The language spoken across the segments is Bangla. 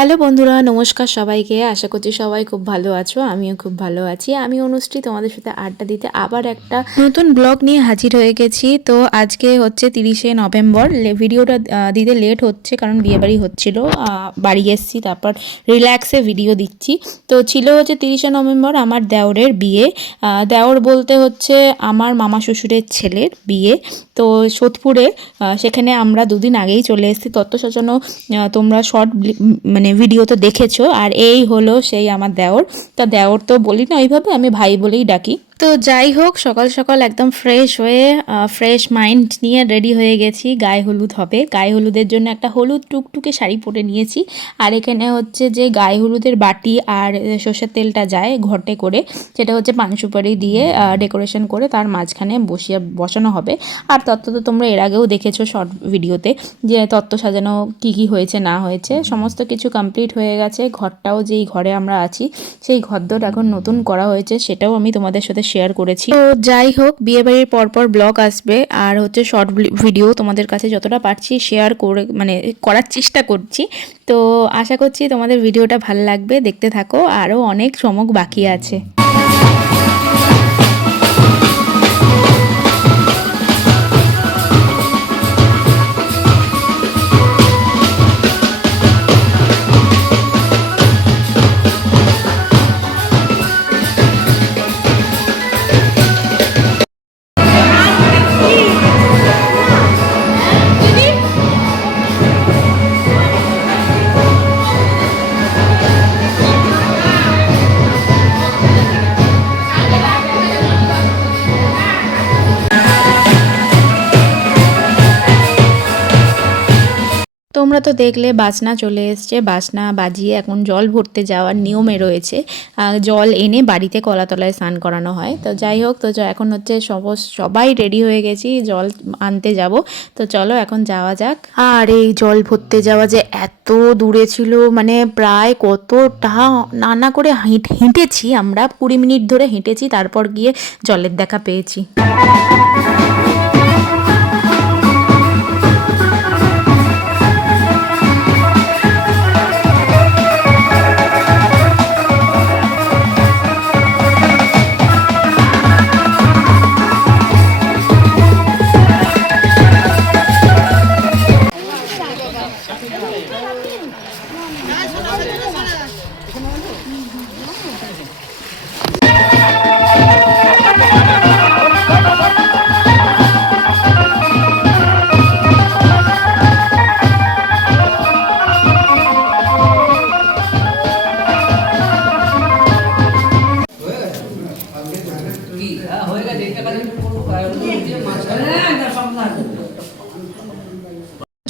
হ্যালো বন্ধুরা, নমস্কার সবাইকে। আশা করছি সবাই খুব ভালো আছো, আমিও খুব ভালো আছি। আমি অনুশ্রী তোমাদের সাথে আড্ডা দিতে আবার একটা নতুন ব্লগ নিয়ে হাজির হয়ে গেছি। তো আজকে হচ্ছে 30শে নভেম্বর। ভিডিওটা দিতে লেট হচ্ছে কারণ বিয়েবাড়ি হচ্ছিল, বাড়ি এসেছি, তারপর রিল্যাক্সে ভিডিও দিচ্ছি। তো ছিল হচ্ছে 30শে নভেম্বর আমার দেওরের বিয়ে। দেওর বলতে হচ্ছে আমার মামা শ্বশুরের ছেলের বিয়ে। তো সোদপুরে, সেখানে আমরা দুদিন আগেই চলে এসেছি। তত্ত্ব সাজানো তোমরা শর্ট মানে ভিডিও তো দেখেছো। আর এই হলো সেই আমার দেওর। তা দেওর তো বলি না ওইভাবে, আমি ভাই বলেই ডাকি। তো যাই হোক, সকাল সকাল একদম ফ্রেশ হয়ে ফ্রেশ মাইন্ড নিয়ে রেডি হয়ে গেছি। গায়ে হলুদ হবে, গায়ে হলুদের জন্য একটা হলুদ টুকটুকে শাড়ি পরে নিয়েছি। আর এখানে হচ্ছে যে গায়ে হলুদের বাটি আর সর্ষের তেলটা যায় ঘটে করে, সেটা হচ্ছে পান সুপারি দিয়ে ডেকোরেশন করে তার মাঝখানে বসানো হবে। আর তত্ত্ব তো তোমরা এর আগেও দেখেছো শর্ট ভিডিওতে, যে তত্ত্ব সাজানো কী কী হয়েছে না হয়েছে, সমস্ত কিছু কমপ্লিট হয়ে গেছে। ঘরটাও যেই ঘরে আমরা আছি সেই ঘরদোর এখন নতুন করা হয়েছে, সেটাও আমি তোমাদের সাথে শেয়ার করেছি। তো যাই হোক, বিয়েবাড়ির পরপর ব্লগ আসবে আর হচ্ছে শর্ট ভিডিও তোমাদের কাছে যতটা পারছি শেয়ার করে মানে করার চেষ্টা করছি। তো আশা করছি তোমাদের ভিডিওটা ভালো লাগবে, দেখতে থাকো। আরও অনেক চমক বাকি আছে। তোমরা তো দেখলে বাজনা চলে এসছে, বাজনা বাজিয়ে এখন জল ভরতে যাওয়ার নিয়মে রয়েছে। জল এনে বাড়িতে কলাতলায় স্নান করানো হয়। তো যাই হোক, তো এখন হচ্ছে সবাই রেডি হয়ে গেছি, জল আনতে যাব। তো চলো এখন যাওয়া যাক। আর এই জল ভরতে যাওয়া যে এত দূরে ছিল, মানে প্রায় কতটা না করে হেঁটেছি আমরা, 20 মিনিট ধরে হেঁটেছি, তারপর গিয়ে জলের দেখা পেয়েছি।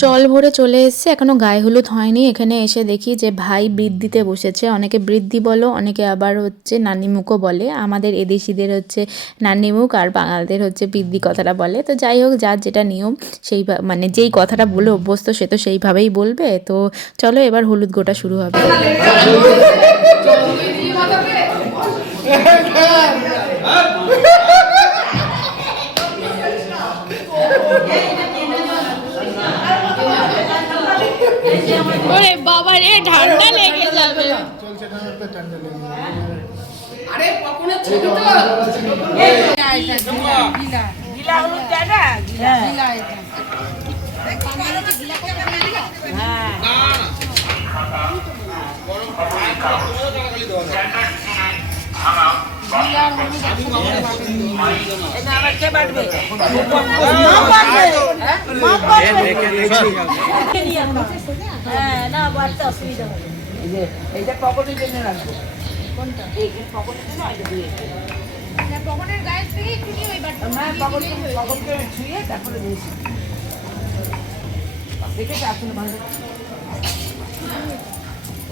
জল ভরে চলে এসছে, এখনো গায়ে হলুদ হয়নি। এখানে এসে দেখি যে ভাই বৃদ্ধিতে বসেছে। অনেকে বৃদ্ধি বলো, অনেকে আবার হচ্ছে নান্নিমুখও বলে। আমাদের এদেশিদের হচ্ছে নান্নিমুখ, আর বাঙালদের হচ্ছে বৃদ্ধি কথাটা বলে। তো যাই হোক, যার যেটা নিয়ম, সেই মানে যেই কথাটা বলে অভ্যস্ত সে তো সেইভাবেই বলবে। তো চলো এবার হলুদ গোটা শুরু হবে। ওরে বাবা রে, ঠান্ডা লেগে যাবে। চলছে না, ঠান্ডা লেগে যাবে। আরে কখনো ছোট তো এই গিলা গিলা হলুদ দেয় না, গিলা গিলা এটা কানালে যে গিলা করে দিলা। হ্যাঁ না গরম পানি খাও, তোমরা টাকা খালি দাও না। গিলা হলুদ আমি মামারে বাটে এটা আবার কে বাটবে? মা বাটবে, মা বাটবে দেখে নিয়েছি। হ্যাঁ না, বাটতে অসুবিধা হবে। এই যে এইটা পকেটে টেনে রাখবো। কোনটা? এই যে পকেটে টেনে আইতে দিয়ে না, পকেটের গায়ে থেকে একটু নিয়ে ওই বাটটা না, পকেটে ছুঁয়ে তারপরে দিয়েছি। দেখে তো আসলে ভালো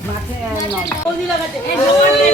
মাঠে না ওই লাগাতে এই জমানে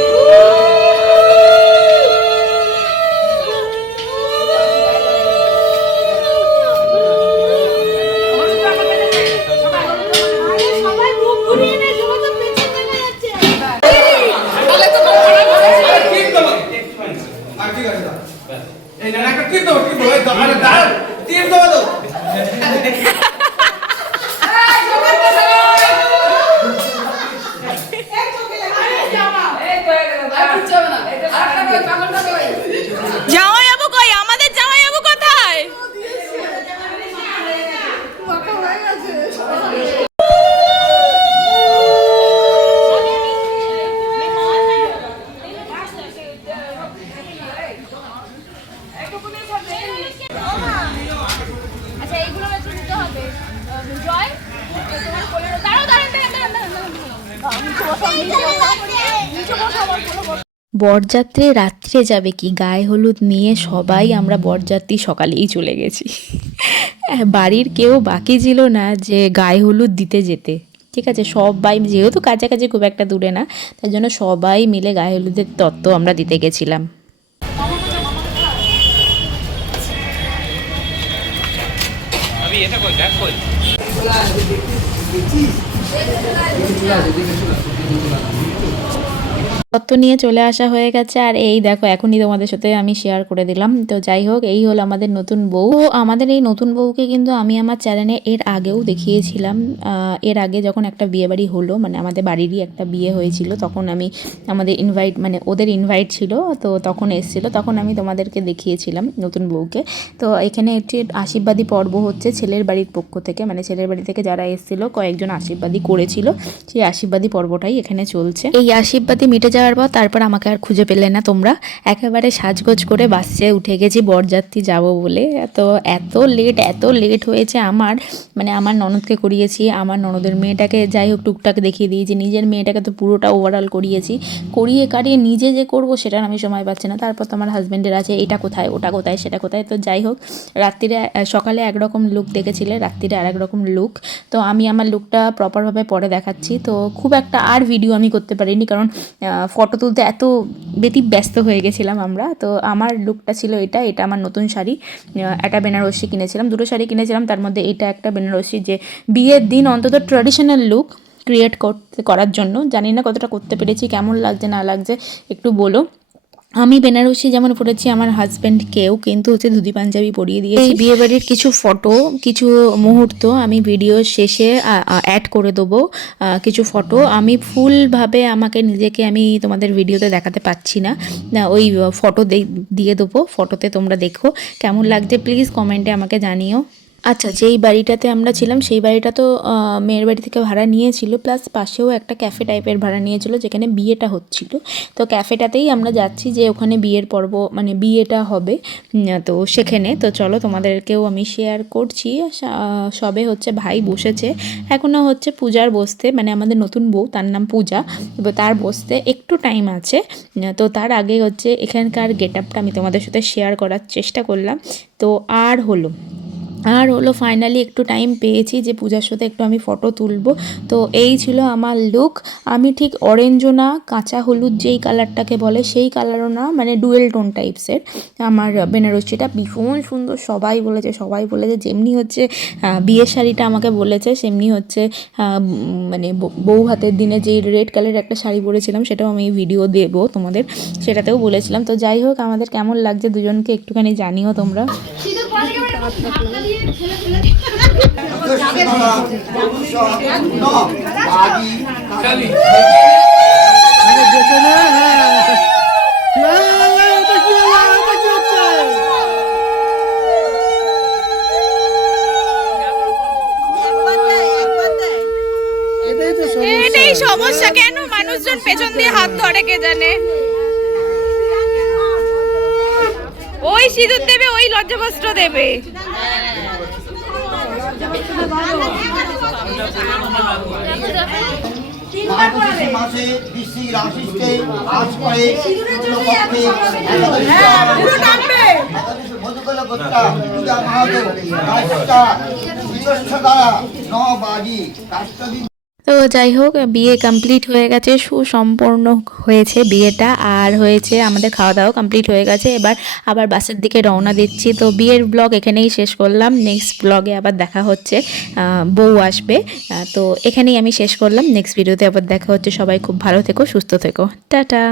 বরযাত্রী রাত্রে যাবে কি, গায়ে হলুদ নিয়ে সবাই আমরা বরযাত্রী সকালেই চলে গেছি। বাড়ির কেউ বাকি ছিল না যে গায়ে হলুদ দিতে যেতে। ঠিক আছে, সবাই যেহেতু কাছাকাছি খুব একটা দূরে না, তার জন্য সবাই মিলে গায়ে হলুদের তত্ত্ব আমরা দিতে গেছিলাম। তত্ত্ব নিয়ে চলে আসা হয়ে গেছে, আর এই দেখো এখনই তোমাদের সাথে আমি শেয়ার করে দিলাম। তো যাই হোক, এই হলো আমাদের নতুন বউ। তো আমাদের এই নতুন বউকে কিন্তু আমি আমার চ্যানেলে এর আগেও দেখিয়েছিলাম। এর আগে যখন একটা বিয়ে বাড়ি হলো, মানে আমাদের বাড়িরই একটা বিয়ে হয়েছিল, তখন আমি আমাদের ইনভাইট, মানে ওদের ইনভাইট ছিল, তো তখন এসেছিলো, তখন আমি তোমাদেরকে দেখিয়েছিলাম নতুন বউকে। তো এখানে একটি আশীর্বাদী পর্ব হচ্ছে ছেলের বাড়ির পক্ষ থেকে, মানে ছেলের বাড়ি থেকে যারা এসেছিলো কয়েকজন আশীর্বাদী করেছিল, সেই আশীর্বাদী পর্বটাই এখানে চলছে। এই আশীর্বাদী মিটে যাওয়ার পর তারপর আমাকে আর খুঁজে পেলে না তোমরা, একেবারে সাজগোজ করে বাসে উঠে গেছি বরযাত্রী যাব বলে। তো এত লেট হয়েছে আমার, মানে আমার ননদকে করিয়েছি, আমার ননদের মেয়েটাকে যাই হোক টুকটাক দেখিয়ে দিয়েছি, নিজের মেয়েটাকে তো পুরোটা ওভারঅল করিয়েছি, করিয়ে কারিয়ে নিজে যে করব সেটার আমি সময় পাচ্ছি না। তারপর তো আমার হাজব্যান্ডের আছে এটা কোথায় ওটা কোথায় সেটা কোথায়। তো যাই হোক, রাত্রিরে সকালে একরকম লুক দেখেছিলে, রাত্রিরে আর একরকম লুক। তো আমি আমার লুকটা প্রপারভাবে পরে দেখাচ্ছি। তো খুব একটা আর ভিডিও আমি করতে পারিনি, কারণ ফটো তুলতে এত ব্যস্ত হয়ে গেছিলাম আমরা। তো আমার লুকটা ছিল এটা আমার নতুন শাড়ি, একটা বেনারসি কিনেছিলাম, দুটো শাড়ি কিনেছিলাম, তার মধ্যে এটা একটা বেনারসি, যে বিয়ের দিন অন্তত ট্র্যাডিশনাল লুক ক্রিয়েট করার জন্য। জানি না কতটা করতে পেরেছি, কেমন লাগছে না লাগছে একটু বলো। আমি বেনারসি যেমন পরেছি, আমার হাজব্যান্ডকেও কিন্তু হচ্ছে ধুতি পাঞ্জাবি পরিয়ে দিয়েছি। এই বিয়েবাড়ির কিছু ফটো, কিছু মুহূর্ত আমি ভিডিও শেষে অ্যাড করে দেবো। কিছু ফটো আমি ফুলভাবে আমাকে নিজেকে আমি তোমাদের ভিডিওতে দেখাতে পাচ্ছি না, ওই ফটো দিয়ে দেবো, ফটোতে তোমরা দেখো কেমন লাগছে, প্লিজ কমেন্টে আমাকে জানিও। আচ্ছা, যেই বাড়িটাতে আমরা ছিলাম সেই বাড়িটা তো মেয়ের বাড়ি থেকে ভাড়া নিয়েছিল, প্লাস পাশেও একটা ক্যাফে টাইপের ভাড়া নিয়েছিল যেখানে বিয়েটা হচ্ছিল। তো ক্যাফেটাতেই আমরা যাচ্ছি, যে ওখানে বিয়ের পর্ব, মানে বিয়েটা হবে, তো সেখানে। তো চলো তোমাদেরকেও আমি শেয়ার করছি। সবে হচ্ছে ভাই বসেছে, এখনও হচ্ছে পূজার বসতে, মানে আমাদের নতুন বউ, তার নাম পূজা, তার বসতে একটু টাইম আছে। তো তার আগে হচ্ছে এখানকার গেট আপটা আমি তোমাদের সাথে শেয়ার করার চেষ্টা করলাম। তো আর হলো ফাইনালি একটু টাইম পেয়েছি যে পূজার সাথে একটু আমি ফটো তুলবো। তো এই ছিল আমার লুক। আমি ঠিক অরেঞ্জও না, কাঁচা হলুদ যেই কালারটাকে বলে সেই কালারও না, মানে ডুয়েল টোন টাইপসের। আমার বেনারসিটা ভীষণ সুন্দর, সবাই বলেছে যেমনি হচ্ছে বিয়ের শাড়িটা আমাকে বলেছে, সেমনি হচ্ছে মানে বউ হাতের দিনে যেই রেড কালারের একটা শাড়ি পরেছিলাম সেটাও আমি ভিডিও দেবো তোমাদের, সেটাতেও বলেছিলাম। তো যাই হোক, আমাদের কেমন লাগছে দুজনকে একটুখানি জানিও তোমরা। এটাই সমস্যা, কেন মানুষজন পেছন দিয়ে হাত ধরে কে জানে। ওই সিঁদুর দেবে, ওই লজ্জাবস্ত্র দেবে। মাসে বৃশ্চিক রাশিতে আজ করে মধুকলা গোত্রা পূজা মহাদেব বাজি কাষ্টদিন। তো যাই হোক, বিয়ে কমপ্লিট হয়ে গেছে, সুসম্পন্ন হয়েছে বিয়েটা, আর হয়েছে আমাদের খাওয়া দাওয়া কমপ্লিট হয়ে গেছে। এবার আবার বাসের দিকে রওনা দিচ্ছি। তো বিয়ের ব্লগ এখানেই শেষ করলাম, নেক্সট ব্লগে আবার দেখা হচ্ছে, বউ আসবে। তো এখানেই আমি শেষ করলাম, নেক্সট ভিডিওতে আবার দেখা হচ্ছে। সবাই খুব ভালো থেকো, সুস্থ থেকো, টাটা।